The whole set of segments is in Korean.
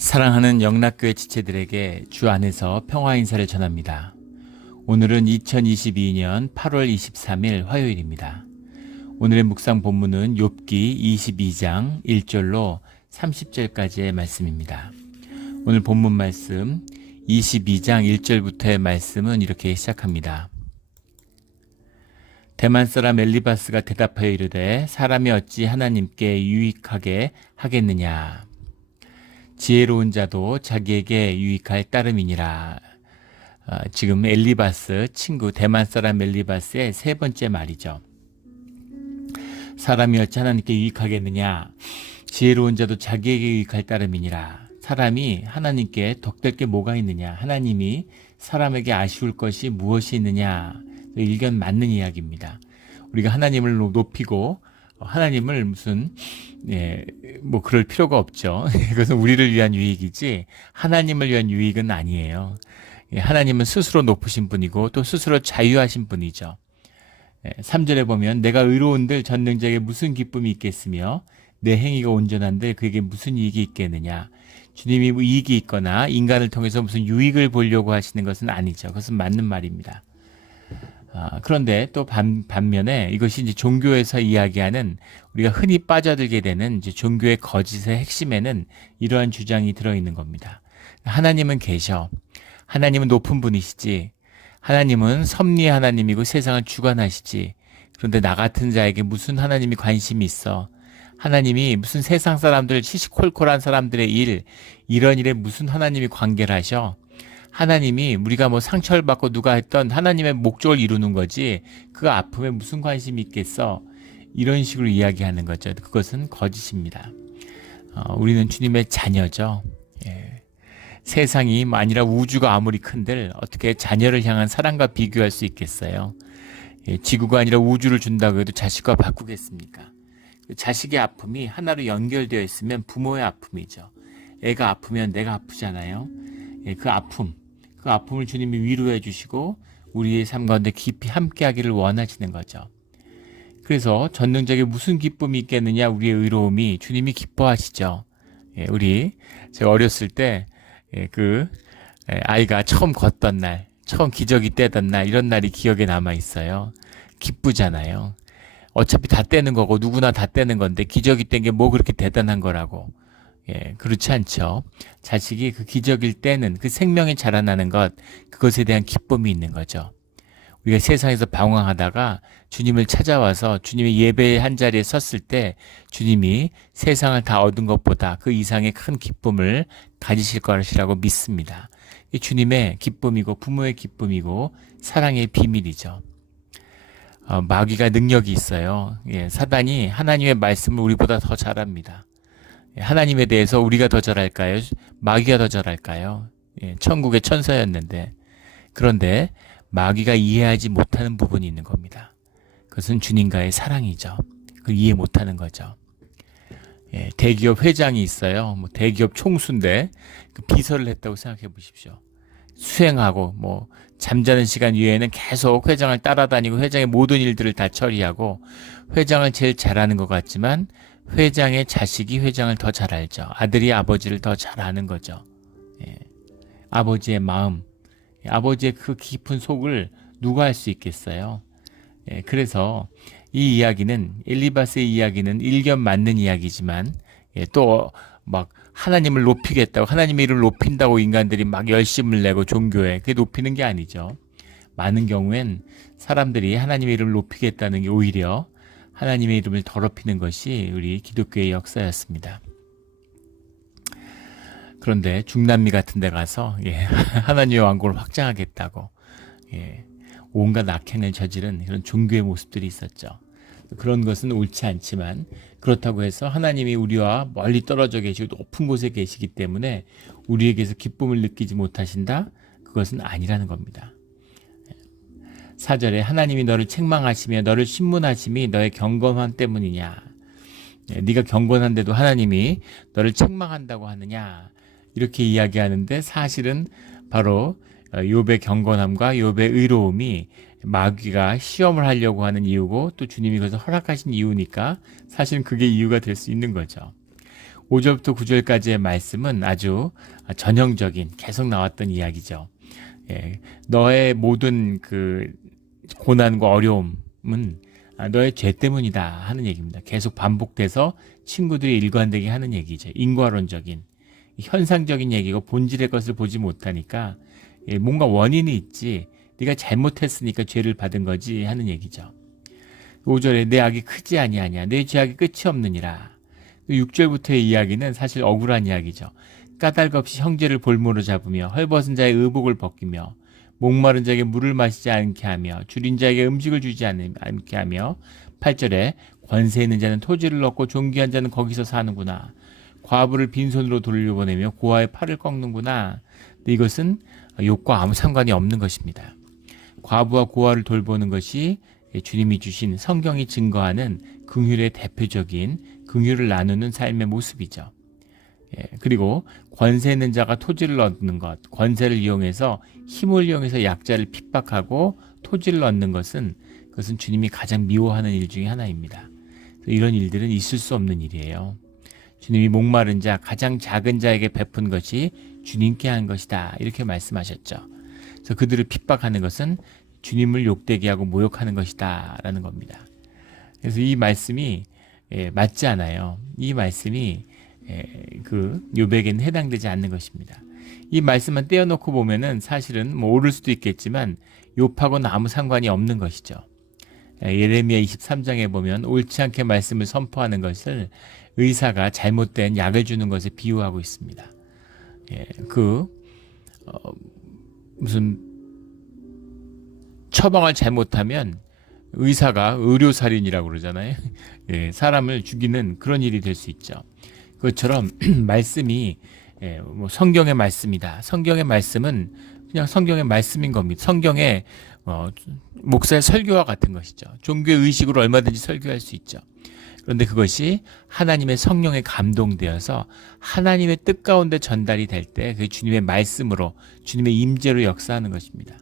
사랑하는 영락교회 지체들에게 주 안에서 평화 인사를 전합니다. 오늘은 2022년 8월 23일 화요일입니다. 오늘의 묵상 본문은 욥기 22장 1절로 30절까지의 말씀입니다. 오늘 본문 말씀 22장 1절부터의 말씀은 이렇게 시작합니다. 대만 사람 엘리바스가 대답하여 이르되 사람이 어찌 하나님께 유익하게 하겠느냐. 지혜로운 자도 자기에게 유익할 따름이니라. 지금 엘리바스 친구 대만 사람 엘리바스의 세 번째 말이죠. 사람이 어찌 하나님께 유익하겠느냐. 지혜로운 자도 자기에게 유익할 따름이니라. 사람이 하나님께 덕될 게 뭐가 있느냐. 하나님이 사람에게 아쉬울 것이 무엇이 있느냐. 일견 맞는 이야기입니다. 우리가 하나님을 높이고 하나님을 무슨 그럴 필요가 없죠. 이것은 우리를 위한 유익이지 하나님을 위한 유익은 아니에요. 하나님은 스스로 높으신 분이고 또 스스로 자유하신 분이죠. 3절에 보면 내가 의로운들 전능자에게 무슨 기쁨이 있겠으며 내 행위가 온전한들 그에게 무슨 이익이 있겠느냐. 주님이 이익이 있거나 인간을 통해서 무슨 유익을 보려고 하시는 것은 아니죠. 그것은 맞는 말입니다. 그런데 또 반면에 이것이 이제 종교에서 이야기하는 우리가 흔히 빠져들게 되는 이제 종교의 거짓의 핵심에는 이러한 주장이 들어있는 겁니다. 하나님은 계셔. 하나님은 높은 분이시지. 하나님은 섭리의 하나님이고 세상을 주관하시지. 그런데 나 같은 자에게 무슨 하나님이 관심이 있어. 하나님이 무슨 세상 사람들 시시콜콜한 사람들의 이런 일에 무슨 하나님이 관계를 하셔. 하나님이 우리가 상처를 받고 누가 했던 하나님의 목적을 이루는 거지 그 아픔에 무슨 관심이 있겠어. 이런 식으로 이야기하는 거죠. 그것은 거짓입니다. 우리는 주님의 자녀죠. 세상이 아니라 우주가 아무리 큰들 어떻게 자녀를 향한 사랑과 비교할 수 있겠어요. 지구가 아니라 우주를 준다고 해도 자식과 바꾸겠습니까? 자식의 아픔이 하나로 연결되어 있으면 부모의 아픔이죠. 애가 아프면 내가 아프잖아요. 그 아픔을 주님이 위로해 주시고 우리의 삶 가운데 깊이 함께하기를 원하시는 거죠. 그래서 전능자에게 무슨 기쁨이 있겠느냐. 우리의 의로움이 주님이 기뻐하시죠. 제가 어렸을 때 아이가 처음 걷던 날, 처음 기저귀 떼던 날, 이런 날이 기억에 남아 있어요. 기쁘잖아요. 어차피 다 떼는 거고 누구나 다 떼는 건데 기저귀 뗀 게 뭐 그렇게 대단한 거라고. 그렇지 않죠. 자식이 그 기저귀를 떼는 그 생명이 자라나는 것, 그것에 대한 기쁨이 있는 거죠. 우리가 세상에서 방황하다가 주님을 찾아와서 주님의 예배의 한 자리에 섰을 때 주님이 세상을 다 얻은 것보다 그 이상의 큰 기쁨을 가지실 것이라고 믿습니다. 이 주님의 기쁨이고 부모의 기쁨이고 사랑의 비밀이죠. 마귀가 능력이 있어요. 사단이 하나님의 말씀을 우리보다 더 잘합니다. 하나님에 대해서 우리가 더 잘할까요? 마귀가 더 잘할까요? 천국의 천사였는데. 그런데 마귀가 이해하지 못하는 부분이 있는 겁니다. 그것은 주님과의 사랑이죠. 그걸 이해 못하는 거죠. 대기업 회장이 있어요. 대기업 총수인데 그 비서를 했다고 생각해 보십시오. 수행하고 잠자는 시간 이외에는 계속 회장을 따라다니고 회장의 모든 일들을 다 처리하고 회장을 제일 잘하는 것 같지만 회장의 자식이 회장을 더 잘 알죠. 아들이 아버지를 더 잘 아는 거죠. 아버지의 마음, 아버지의 그 깊은 속을 누가 알 수 있겠어요. 그래서 이 이야기는 엘리바스의 이야기는 일견 맞는 이야기지만 또 하나님을 높이겠다고 하나님의 이름을 높인다고 인간들이 열심을 내고 종교에 그게 높이는 게 아니죠. 많은 경우엔 사람들이 하나님의 이름을 높이겠다는 게 오히려 하나님의 이름을 더럽히는 것이 우리 기독교의 역사였습니다. 그런데 중남미 같은 데 가서 하나님의 왕국을 확장하겠다고 온갖 악행을 저지른 그런 종교의 모습들이 있었죠. 그런 것은 옳지 않지만 그렇다고 해서 하나님이 우리와 멀리 떨어져 계시고 높은 곳에 계시기 때문에 우리에게서 기쁨을 느끼지 못하신다? 그것은 아니라는 겁니다. 4절에 하나님이 너를 책망하시며 너를 신문하심이 너의 경건함 때문이냐. 네가 경건한데도 하나님이 너를 책망한다고 하느냐. 이렇게 이야기하는데 사실은 바로 욥의 경건함과 욥의 의로움이 마귀가 시험을 하려고 하는 이유고 또 주님이 그것을 허락하신 이유니까 사실은 그게 이유가 될 수 있는 거죠. 5절부터 9절까지의 말씀은 아주 전형적인 계속 나왔던 이야기죠. 예, 너의 모든 그 고난과 어려움은 너의 죄 때문이다 하는 얘기입니다. 계속 반복돼서 친구들이 일관되게 하는 얘기죠. 인과론적인 현상적인 얘기고 본질의 것을 보지 못하니까 뭔가 원인이 있지 네가 잘못했으니까 죄를 받은 거지 하는 얘기죠. 5절에 내 악이 크지 아니하냐 내 죄악이 끝이 없느니라. 6절부터의 이야기는 사실 억울한 이야기죠. 까닭 없이 형제를 볼모로 잡으며 헐벗은 자의 의복을 벗기며 목마른 자에게 물을 마시지 않게 하며 줄인 자에게 음식을 주지 않게 하며 8절에 권세 있는 자는 토지를 얻고 존귀한 자는 거기서 사는구나. 과부를 빈손으로 돌려보내며 고아의 팔을 꺾는구나. 이것은 욥과 아무 상관이 없는 것입니다. 과부와 고아를 돌보는 것이 주님이 주신 성경이 증거하는 긍휼의 대표적인 긍휼을 나누는 삶의 모습이죠. 그리고 권세 있는 자가 토지를 얻는 것, 권세를 이용해서 힘을 이용해서 약자를 핍박하고 토지를 얻는 것은 그것은 주님이 가장 미워하는 일 중에 하나입니다. 이런 일들은 있을 수 없는 일이에요. 주님이 목마른 자, 가장 작은 자에게 베푼 것이 주님께 한 것이다. 이렇게 말씀하셨죠. 그래서 그들을 핍박하는 것은 주님을 욕되게 하고 모욕하는 것이다. 라는 겁니다. 그래서 이 말씀이 맞지 않아요. 이 말씀이 그 욥에게는 해당되지 않는 것입니다. 이 말씀만 떼어놓고 보면은 사실은 뭐 옳을 수도 있겠지만 욥하고는 아무 상관이 없는 것이죠. 예레미야 23장에 보면 옳지 않게 말씀을 선포하는 것을 의사가 잘못된 약을 주는 것에 비유하고 있습니다. 무슨 처방을 잘못하면 의사가 의료살인이라고 그러잖아요. 사람을 죽이는 그런 일이 될 수 있죠. 그것처럼 말씀이 뭐 성경의 말씀이다. 성경의 말씀은 그냥 성경의 말씀인 겁니다. 성경의 목사의 설교와 같은 것이죠. 종교의 의식으로 얼마든지 설교할 수 있죠. 그런데 그것이 하나님의 성령에 감동되어서 하나님의 뜻 가운데 전달이 될 때 그 주님의 말씀으로 주님의 임재로 역사하는 것입니다.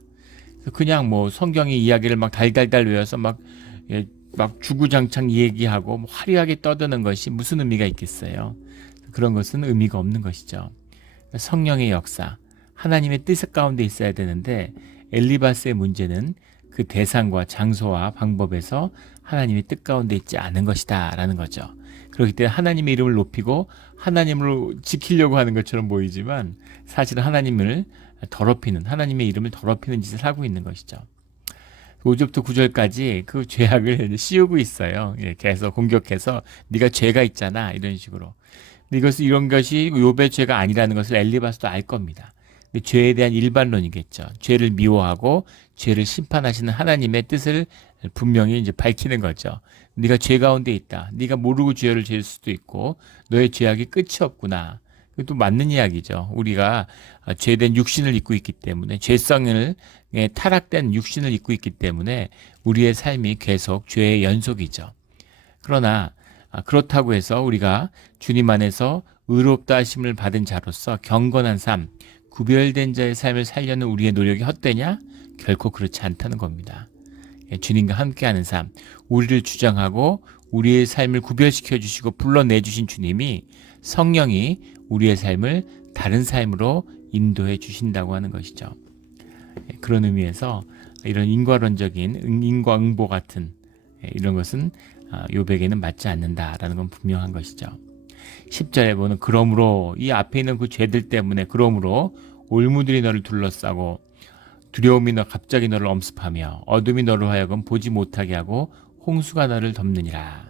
그냥 뭐 성경의 이야기를 막 달달달 외워서 막 주구장창 얘기하고 화려하게 떠드는 것이 무슨 의미가 있겠어요? 그런 것은 의미가 없는 것이죠. 성령의 역사, 하나님의 뜻 가운데 있어야 되는데 엘리바스의 문제는 그 대상과 장소와 방법에서 하나님의 뜻 가운데 있지 않은 것이다 라는 거죠. 그렇기 때문에 하나님의 이름을 높이고 하나님을 지키려고 하는 것처럼 보이지만 사실은 하나님을 더럽히는, 하나님의 이름을 더럽히는 짓을 하고 있는 것이죠. 5절부터 9절까지 그 죄악을 씌우고 있어요. 계속 공격해서 네가 죄가 있잖아 이런 식으로. 근데 이런 것이 욥의 죄가 아니라는 것을 엘리바스도 알 겁니다. 근데 죄에 대한 일반론이겠죠. 죄를 미워하고 죄를 심판하시는 하나님의 뜻을 분명히 이제 밝히는 거죠. 네가 죄 가운데 있다. 네가 모르고 죄를 지을 수도 있고 너의 죄악이 끝이 없구나. 또 맞는 이야기죠. 우리가 죄된 육신을 입고 있기 때문에 죄성을 타락된 육신을 입고 있기 때문에 우리의 삶이 계속 죄의 연속이죠. 그러나 그렇다고 해서 우리가 주님 안에서 의롭다 하심을 받은 자로서 경건한 삶, 구별된 자의 삶을 살려는 우리의 노력이 헛되냐? 결코 그렇지 않다는 겁니다. 주님과 함께하는 삶, 우리를 주장하고 우리의 삶을 구별시켜 주시고 불러내 주신 주님이 성령이 우리의 삶을 다른 삶으로 인도해 주신다고 하는 것이죠. 그런 의미에서 이런 인과론적인 인과응보 같은 이런 것은 욥에게는 맞지 않는다라는 건 분명한 것이죠. 10절에 보면 그러므로 이 앞에 있는 그 죄들 때문에 그러므로 올무들이 너를 둘러싸고 두려움이 너 갑자기 너를 엄습하며 어둠이 너를 하여금 보지 못하게 하고 홍수가 너를 덮느니라.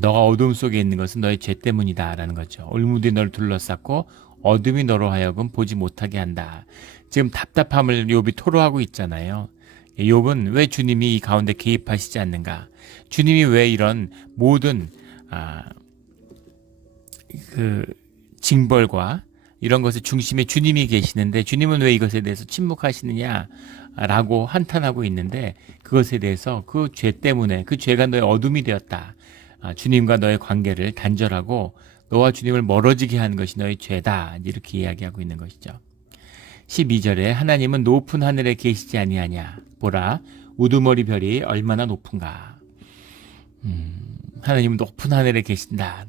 너가 어둠 속에 있는 것은 너의 죄 때문이다라는 거죠. 올무들이 너를 둘러쌌고 어둠이 너로 하여금 보지 못하게 한다. 지금 답답함을 욥이 토로하고 있잖아요. 욥은 왜 주님이 이 가운데 개입하시지 않는가? 주님이 왜 이런 모든 그 징벌과 이런 것의 중심에 주님이 계시는데 주님은 왜 이것에 대해서 침묵하시느냐라고 한탄하고 있는데 그것에 대해서 그 죄 때문에 그 죄가 너의 어둠이 되었다. 주님과 너의 관계를 단절하고 너와 주님을 멀어지게 하는 것이 너의 죄다. 이렇게 이야기하고 있는 것이죠. 12절에 하나님은 높은 하늘에 계시지 아니하냐. 보라 우두머리 별이 얼마나 높은가. 하나님은 높은 하늘에 계신다.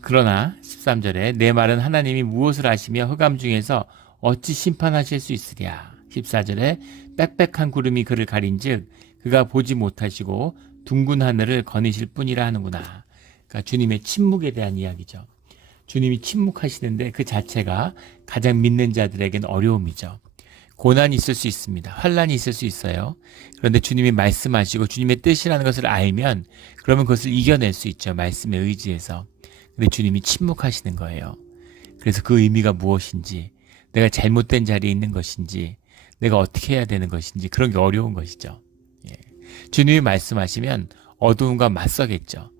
그러나 13절에 내 말은 하나님이 무엇을 아시며 흑암 중에서 어찌 심판하실 수 있으랴. 14절에 빽빽한 구름이 그를 가린즉 그가 보지 못하시고 둥근 하늘을 거니실 뿐이라 하는구나. 그러니까 주님의 침묵에 대한 이야기죠. 주님이 침묵하시는데 그 자체가 가장 믿는 자들에게는 어려움이죠. 고난이 있을 수 있습니다. 환난이 있을 수 있어요. 그런데 주님이 말씀하시고 주님의 뜻이라는 것을 알면 그러면 그것을 이겨낼 수 있죠. 말씀에 의지해서. 근데 주님이 침묵하시는 거예요. 그래서 그 의미가 무엇인지, 내가 잘못된 자리에 있는 것인지, 내가 어떻게 해야 되는 것인지 그런 게 어려운 것이죠. 예. 주님이 말씀하시면 어두움과 맞서겠죠.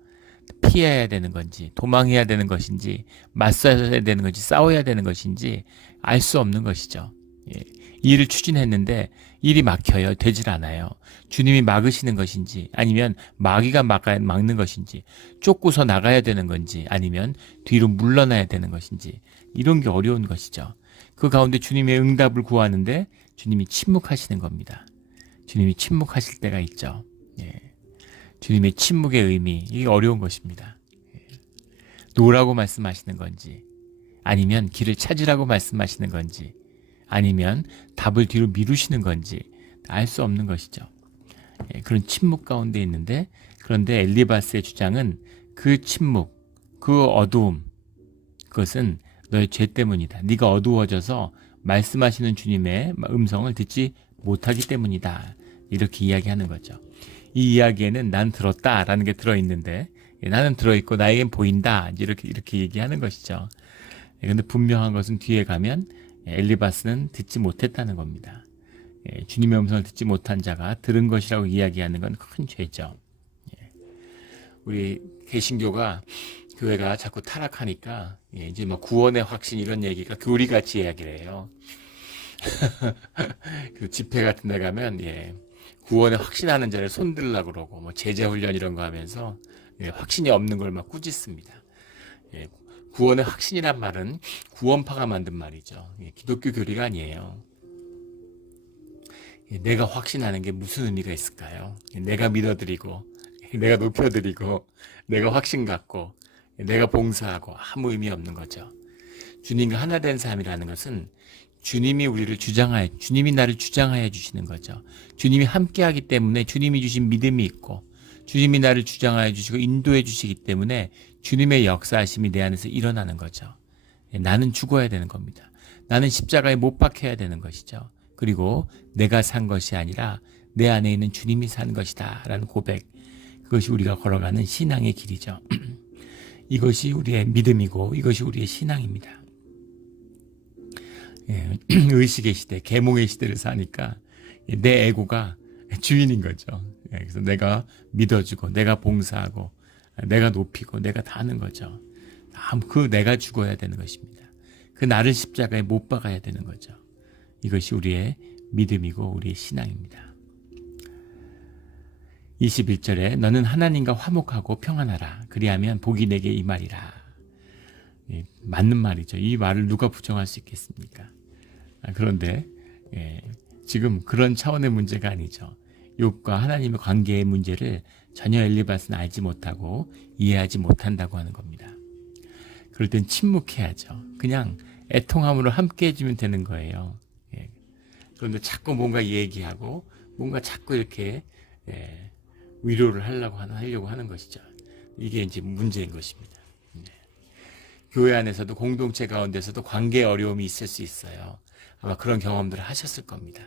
피해야 되는 건지, 도망해야 되는 것인지, 맞서야 되는 건지, 싸워야 되는 것인지 알 수 없는 것이죠. 예. 일을 추진했는데 일이 막혀요. 되질 않아요. 주님이 막으시는 것인지 아니면 마귀가 막는 것인지 쫓고서 나가야 되는 건지 아니면 뒤로 물러나야 되는 것인지 이런 게 어려운 것이죠. 그 가운데 주님의 응답을 구하는데 주님이 침묵하시는 겁니다. 주님이 침묵하실 때가 있죠. 예. 주님의 침묵의 의미, 이게 어려운 것입니다. 예. 노라고 말씀하시는 건지 아니면 길을 찾으라고 말씀하시는 건지 아니면 답을 뒤로 미루시는 건지 알 수 없는 것이죠. 예, 그런 침묵 가운데 있는데 그런데 엘리바스의 주장은 그 침묵, 그 어두움 그것은 너의 죄 때문이다. 네가 어두워져서 말씀하시는 주님의 음성을 듣지 못하기 때문이다. 이렇게 이야기하는 거죠. 이 이야기에는 난 들었다라는 게 들어있는데 나는 들어있고 나에겐 보인다. 이렇게 얘기하는 것이죠. 그런데 분명한 것은 뒤에 가면 엘리바스는 듣지 못했다는 겁니다. 주님의 음성을 듣지 못한 자가 들은 것이라고 이야기하는 건 큰 죄죠. 우리 개신교가 교회가 자꾸 타락하니까 이제 막 구원의 확신 이런 얘기가 교리같이 이야기를 해요. 그 집회 같은 데 가면 구원에 확신하는 자를 손들라고 그러고 뭐 제자훈련 이런 거 하면서 확신이 없는 걸 막 꾸짖습니다. 구원의 확신이란 말은 구원파가 만든 말이죠. 기독교 교리가 아니에요. 내가 확신하는 게 무슨 의미가 있을까요? 내가 믿어드리고 내가 높여드리고 내가 확신 갖고 내가 봉사하고 아무 의미 없는 거죠. 주님과 하나 된 삶이라는 것은 주님이 주님이 나를 주장하여 주시는 거죠. 주님이 함께하기 때문에 주님이 주신 믿음이 있고 주님이 나를 주장하여 주시고 인도해 주시기 때문에 주님의 역사하심이 내 안에서 일어나는 거죠. 나는 죽어야 되는 겁니다. 나는 십자가에 못 박혀야 되는 것이죠. 그리고 내가 산 것이 아니라 내 안에 있는 주님이 산 것이다 라는 고백, 그것이 우리가 걸어가는 신앙의 길이죠. 이것이 우리의 믿음이고 이것이 우리의 신앙입니다. 의식의 시대, 계몽의 시대를 사니까 내 에고가 주인인 거죠. 그래서 내가 믿어주고 내가 봉사하고 내가 높이고 내가 다 하는 거죠. 그 내가 죽어야 되는 것입니다. 그 나를 십자가에 못 박아야 되는 거죠. 이것이 우리의 믿음이고 우리의 신앙입니다. 21절에 너는 하나님과 화목하고 평안하라. 그리하면 복이 내게 임하리라. 맞는 말이죠. 이 말을 누가 부정할 수 있겠습니까? 그런데 지금 그런 차원의 문제가 아니죠. 욥과 하나님의 관계의 문제를 전혀 엘리바스는 알지 못하고 이해하지 못한다고 하는 겁니다. 그럴 땐 침묵해야죠. 그냥 애통함으로 함께 해주면 되는 거예요. 그런데 자꾸 뭔가 얘기하고 뭔가 자꾸 이렇게 위로를 하려고 하는 것이죠. 이게 이제 문제인 것입니다. 교회 안에서도 공동체 가운데서도 관계의 어려움이 있을 수 있어요. 아마 그런 경험들을 하셨을 겁니다.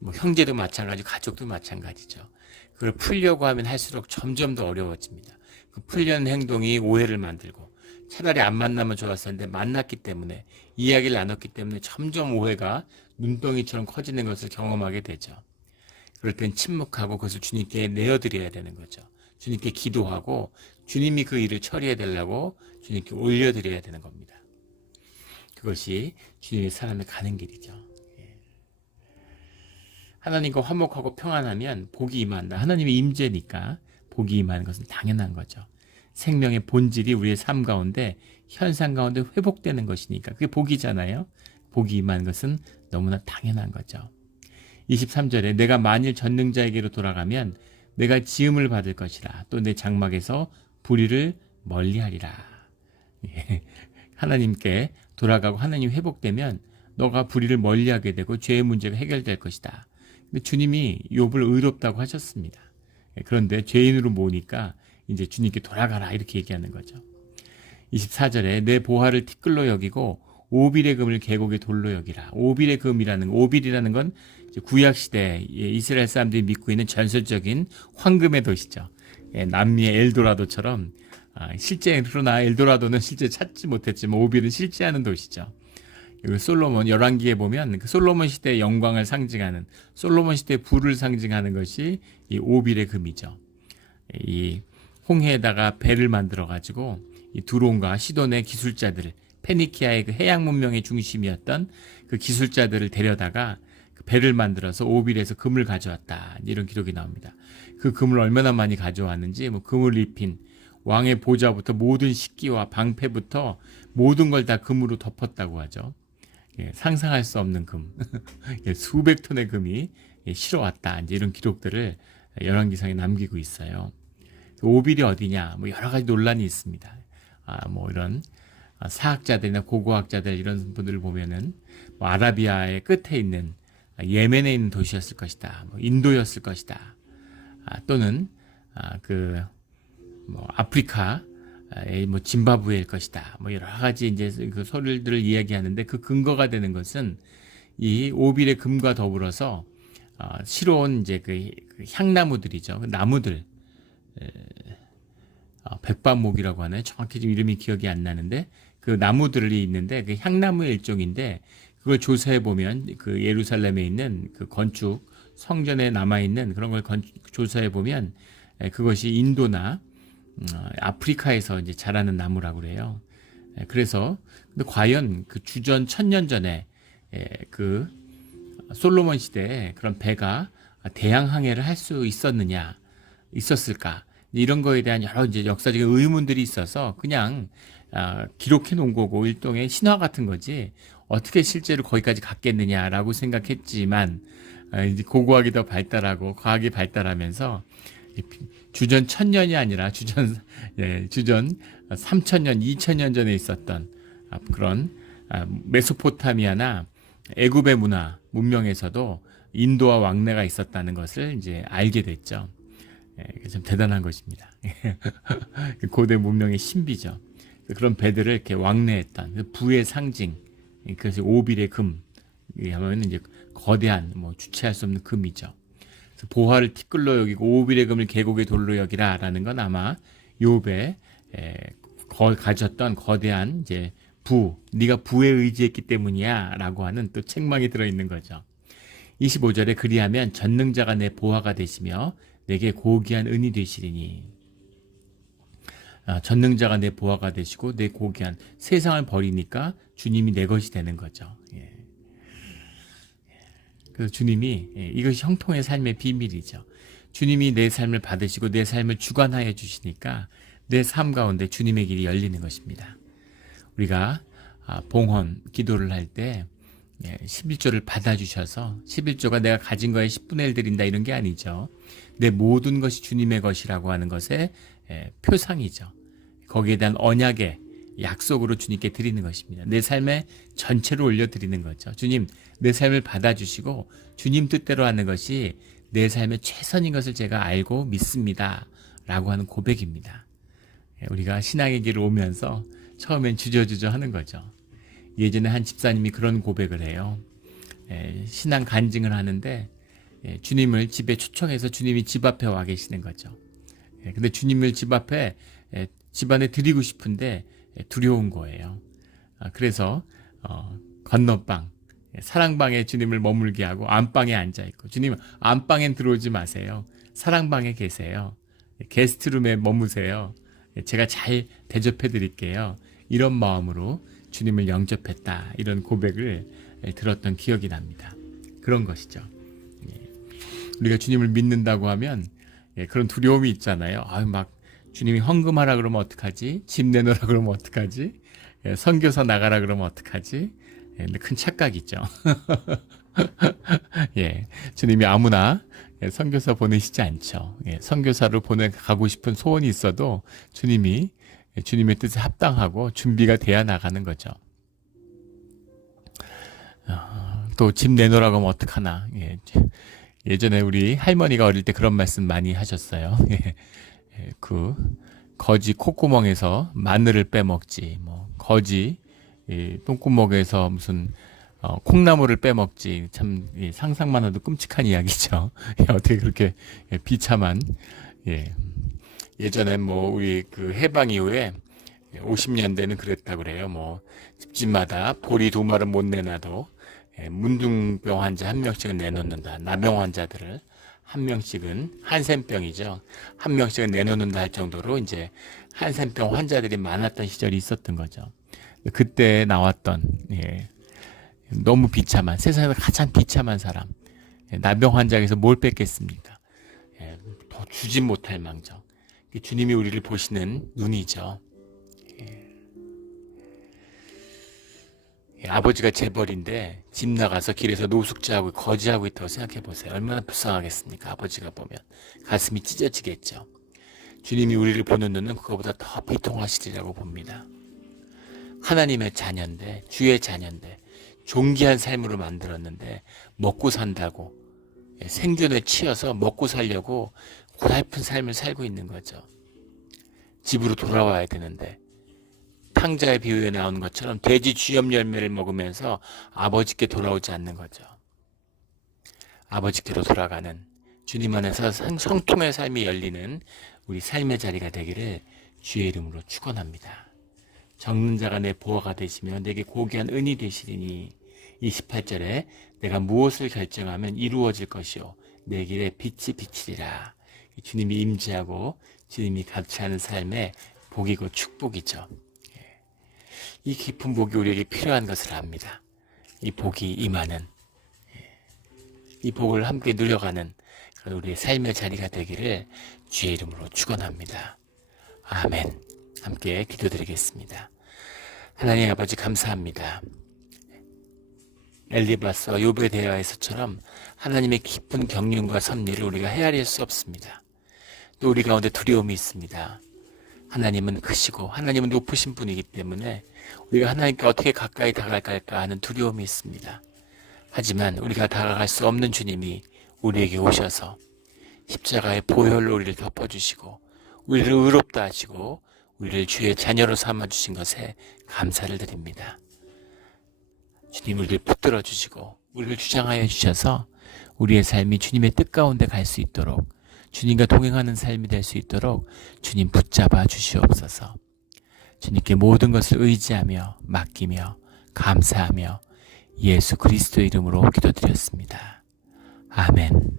뭐 형제도 마찬가지고 가족도 마찬가지죠. 그걸 풀려고 하면 할수록 점점 더 어려워집니다. 그 풀려는 행동이 오해를 만들고 차라리 안 만나면 좋았을 텐데 만났기 때문에 이야기를 나눴기 때문에 점점 오해가 눈덩이처럼 커지는 것을 경험하게 되죠. 그럴 땐 침묵하고 그것을 주님께 내어드려야 되는 거죠. 주님께 기도하고 주님이 그 일을 처리해 달라고 주님께 올려드려야 되는 겁니다. 그것이 주님의 사람의 가는 길이죠. 하나님과 화목하고 평안하면 복이 임한다. 하나님의 임재니까 복이 임하는 것은 당연한 거죠. 생명의 본질이 우리의 삶 가운데 현상 가운데 회복되는 것이니까 그게 복이잖아요. 복이 임하는 것은 너무나 당연한 거죠. 23절에 내가 만일 전능자에게로 돌아가면 내가 지음을 받을 것이라. 또 내 장막에서 불의를 멀리하리라. 예. 하나님께 돌아가고 하나님 회복되면 너가 불의를 멀리하게 되고 죄의 문제가 해결될 것이다. 근데 주님이 욥을 의롭다고 하셨습니다. 예. 그런데 죄인으로 모으니까 이제 주님께 돌아가라 이렇게 얘기하는 거죠. 24절에 내 보화를 티끌로 여기고 오빌의 금을 계곡의 돌로 여기라. 오빌의 금이라는 오빌이라는 건 구약 시대 이스라엘 사람들이 믿고 있는 전설적인 황금의 도시죠. 남미의 엘도라도처럼 실제로나 엘도라도는 실제 찾지 못했지만 오빌은 실제하는 도시죠. 그리고 솔로몬 열왕기에 보면 그 솔로몬 시대의 영광을 상징하는 솔로몬 시대의 부를 상징하는 것이 이 오빌의 금이죠. 이 홍해에다가 배를 만들어 가지고 이 두론과 시돈의 기술자들, 페니키아의 그 해양 문명의 중심이었던 그 기술자들을 데려다가 그 배를 만들어서 오빌에서 금을 가져왔다. 이런 기록이 나옵니다. 그 금을 얼마나 많이 가져왔는지 뭐 금을 입힌 왕의 보좌부터 모든 식기와 방패부터 모든 걸 다 금으로 덮었다고 하죠. 예, 상상할 수 없는 금, 예, 수백 톤의 금이 실어왔다. 이제 이런 기록들을 열왕기상에 남기고 있어요. 오빌이 어디냐? 뭐 여러 가지 논란이 있습니다. 뭐 이런 사학자들이나 고고학자들 이런 분들을 보면은 뭐 아라비아의 끝에 있는 예멘에 있는 도시였을 것이다. 뭐 인도였을 것이다. 또는 뭐 아프리카의 뭐 짐바브웨일 것이다. 뭐 여러 가지 이제 그 소리들을 이야기하는데 그 근거가 되는 것은 이 오빌의 금과 더불어서 실어온 이제 그 향나무들이죠. 그 나무들. 백반목이라고 하나요? 정확히 지금 이름이 기억이 안 나는데 그 나무들이 있는데 그 향나무의 일종인데 그걸 조사해 보면 그 예루살렘에 있는 그 건축 성전에 남아 있는 그런 걸 조사해 보면 그것이 인도나 아프리카에서 이제 자라는 나무라고 그래요. 그래서 근데 과연 그 주전 1000년 전에 그 솔로몬 시대에 그런 배가 대양 항해를 할 수 있었을까? 이런 거에 대한 여러 이제 역사적인 의문들이 있어서 그냥 기록해 놓은 거고 일종의 신화 같은 거지 어떻게 실제로 거기까지 갔겠느냐라고 생각했지만 이제 고고학이 더 발달하고 과학이 발달하면서 주전 1000년이 아니라 주전 3000년, 2000년 전에 있었던 그런 메소포타미아나 애굽의 문명에서도 인도와 왕래가 있었다는 것을 이제 알게 됐죠. 좀 대단한 것입니다. 고대 문명의 신비죠. 그런 배들을 이렇게 왕래했던 부의 상징, 그래서 오빌의 금, 하면 이제 거대한 뭐 주체할 수 없는 금이죠. 그래서 보화를 티끌로 여기고 오빌의 금을 계곡의 돌로 여기라라는 건 아마 욥의 가졌던 거대한 이제 네가 부에 의지했기 때문이야라고 하는 또 책망이 들어 있는 거죠. 25절에 그리하면 전능자가 내 보화가 되시며 내게 고귀한 은이 되시리니. 전능자가 내 보화가 되시고 내 고귀한 세상을 버리니까 주님이 내 것이 되는 거죠. 예. 그래서 주님이 이것이 형통의 삶의 비밀이죠. 주님이 내 삶을 받으시고 내 삶을 주관하여 주시니까 내 삶 가운데 주님의 길이 열리는 것입니다. 우리가 봉헌 기도를 할 때 11조를 받아주셔서 11조가 내가 가진 거에 10분의 1 드린다 이런 게 아니죠. 내 모든 것이 주님의 것이라고 하는 것의 표상이죠. 거기에 대한 언약의 약속으로 주님께 드리는 것입니다. 내 삶의 전체를 올려드리는 거죠. 주님, 내 삶을 받아주시고 주님 뜻대로 하는 것이 내 삶의 최선인 것을 제가 알고 믿습니다. 라고 하는 고백입니다. 우리가 신앙의 길을 오면서 처음엔 주저주저 하는 거죠. 예전에 한 집사님이 그런 고백을 해요. 신앙 간증을 하는데 주님을 집에 초청해서 주님이 집 앞에 와 계시는 거죠. 근데 주님을 집 앞에 집안에 드리고 싶은데 두려운 거예요. 그래서 건너방 사랑방에 주님을 머물게 하고 안방에 앉아있고 주님 안방엔 들어오지 마세요. 사랑방에 계세요. 게스트룸에 머무세요. 제가 잘 대접해 드릴게요. 이런 마음으로 주님을 영접했다. 이런 고백을 들었던 기억이 납니다. 그런 것이죠. 우리가 주님을 믿는다고 하면 그런 두려움이 있잖아요. 막 주님이 헌금하라 그러면 어떡하지? 집 내놓으라 그러면 어떡하지? 선교사 나가라 그러면 어떡하지? 근데 큰 착각이죠. 예, 주님이 아무나 선교사 보내시지 않죠. 예, 선교사를 가고 싶은 소원이 있어도 주님이 주님의 뜻에 합당하고 준비가 돼야 나가는 거죠. 또 집 내놓으라고 하면 어떡하나. 예, 예전에 우리 할머니가 어릴 때 그런 말씀 많이 하셨어요. 예, 그 거지 콧구멍에서 마늘을 빼먹지, 뭐 거지 똥구멍에서 무슨 콩나물을 빼먹지. 참 상상만 해도 끔찍한 이야기죠. 어떻게 그렇게 비참한. 예전에 뭐 우리 그 해방 이후에 50년대는 그랬다 그래요. 뭐 집집마다 보리 2마리 못 내놔도 문둥병 환자 1명씩은 내놓는다. 나병 환자들을 1명씩은 한센병이죠. 1명씩은 내놓는다 할 정도로 이제 한센병 환자들이 많았던 시절이 있었던 거죠. 그때 나왔던 너무 비참한, 세상에서 가장 비참한 사람, 나병 환자에게서 뭘 뺏겠습니까? 더 주지 못할 망정. 주님이 우리를 보시는 눈이죠. 아버지가 재벌인데 집 나가서 길에서 노숙자하고 거지하고 있다고 생각해 보세요. 얼마나 불쌍하겠습니까? 아버지가 보면 가슴이 찢어지겠죠. 주님이 우리를 보는 눈은 그거보다 더 비통하시리라고 봅니다. 하나님의 자녀인데, 주의 자녀인데, 존귀한 삶으로 만들었는데 먹고 산다고, 생존에 치여서 먹고 살려고 고달픈 삶을 살고 있는 거죠. 집으로 돌아와야 되는데 탕자의 비유에 나오는 것처럼 돼지 쥐염 열매를 먹으면서 아버지께 돌아오지 않는 거죠. 아버지께로 돌아가는, 주님 안에서 성통의 삶이 열리는 우리 삶의 자리가 되기를 주의 이름으로 축원합니다. 적는 자가 내 보화가 되시며 내게 고귀한 은이 되시리니, 28절에 내가 무엇을 결정하면 이루어질 것이요 내 길에 빛이 비치리라. 주님이 임재하고 주님이 같이하는 삶의 복이고 축복이죠. 이 깊은 복이 우리에게 필요한 것을 압니다. 이 복이 임하는, 이 복을 함께 누려가는 그런 우리의 삶의 자리가 되기를 주의 이름으로 축원합니다. 아멘. 함께 기도드리겠습니다. 하나님 아버지 감사합니다. 엘리바스와 욥의 대화에서처럼 하나님의 깊은 경륜과 섭리를 우리가 헤아릴 수 없습니다. 또 우리 가운데 두려움이 있습니다. 하나님은 크시고 하나님은 높으신 분이기 때문에 우리가 하나님께 어떻게 가까이 다가갈까 하는 두려움이 있습니다. 하지만 우리가 다가갈 수 없는 주님이 우리에게 오셔서 십자가의 보혈로 우리를 덮어주시고 우리를 의롭다 하시고 우리를 주의 자녀로 삼아주신 것에 감사를 드립니다. 주님, 우리를 붙들어 주시고 우리를 주장하여 주셔서 우리의 삶이 주님의 뜻 가운데 갈 수 있도록, 주님과 동행하는 삶이 될 수 있도록 주님 붙잡아 주시옵소서. 주님께 모든 것을 의지하며 맡기며 감사하며 예수 그리스도의 이름으로 기도드렸습니다. 아멘.